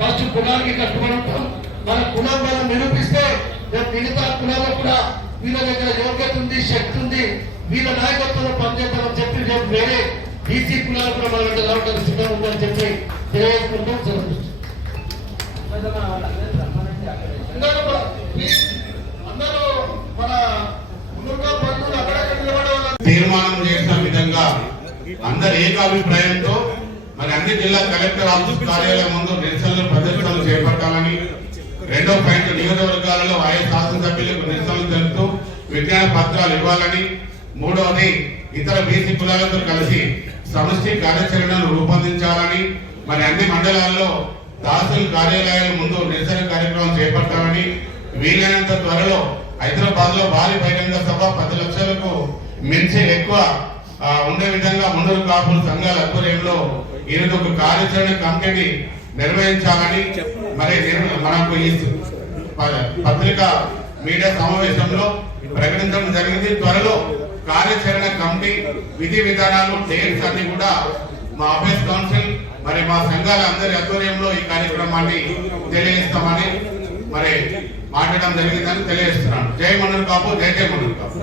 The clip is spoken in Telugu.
ఫస్ట్ కులానికి కట్టుబడి ఉంటాం. మన కులం మనం నిరూపిస్తే రేపు మిగతా కులాలకు కూడా వీళ్ళ దగ్గర యోగ్యత ఉంది శక్తి ఉంది. వీళ్ళ నాయకత్వంలో పనిచేద్దామని చెప్పి రేపు వేరే బీసీ కులాలు కూడా మన దగ్గర రావడానికి సిద్ధంగా ఉందని చెప్పి తెలియజేసుకుంటాం సెలవు తీర్మానం చేసిన విధంగా అందరి ఏకాభిప్రాయంతో మరి అన్ని జిల్లా కలెక్టర్ ఆఫీస్ కార్యాలయం ముందు నిరసనలు ప్రదర్శనలు చేపట్టాలని రెండో పాయింట్ నియోజకవర్గాలలో ఆయా శాసనసభ్యులకు నిరసనలు తెలుపుతూ విజ్ఞాన పత్రాలు ఇవ్వాలని మూడవది ఇతర బీసీ కులాలతో కలిసి సమష్టి కార్యాచరణను రూపొందించాలని మరి అన్ని మండలాల్లో తహసీల్ కార్యాలయాల ముందు నిరసన కార్యక్రమం చేపట్టాలని వీలైనంత త్వరలో హైదరాబాద్లో భారీ బహిరంగ సభ పది లక్షలకు మించి ఎక్కువ ఉండే విధంగా ముందరు కాపులు సంఘాల ఆధ్వర్యంలో ఈరోజు ఒక కార్యాచరణ కమిటీని నిర్వహించాలని మరి మనకు ఈ పత్రిక మీడియా సమావేశంలో ప్రకటించడం జరిగింది. త్వరలో కార్యాచరణ కమిటీ విధి విధానాలు డేట్స్ అన్ని కూడా మా ఆఫీస్ కౌన్సిల్ మరి మా సంఘాల అందరి ఆధ్వర్యంలో ఈ కార్యక్రమాన్ని తెలియజేస్తామని మరి మాట్లాడడం జరిగిందని తెలియజేస్తున్నాను. జై మన్నర్ కాపు జై జై మన్నర్ కాపు.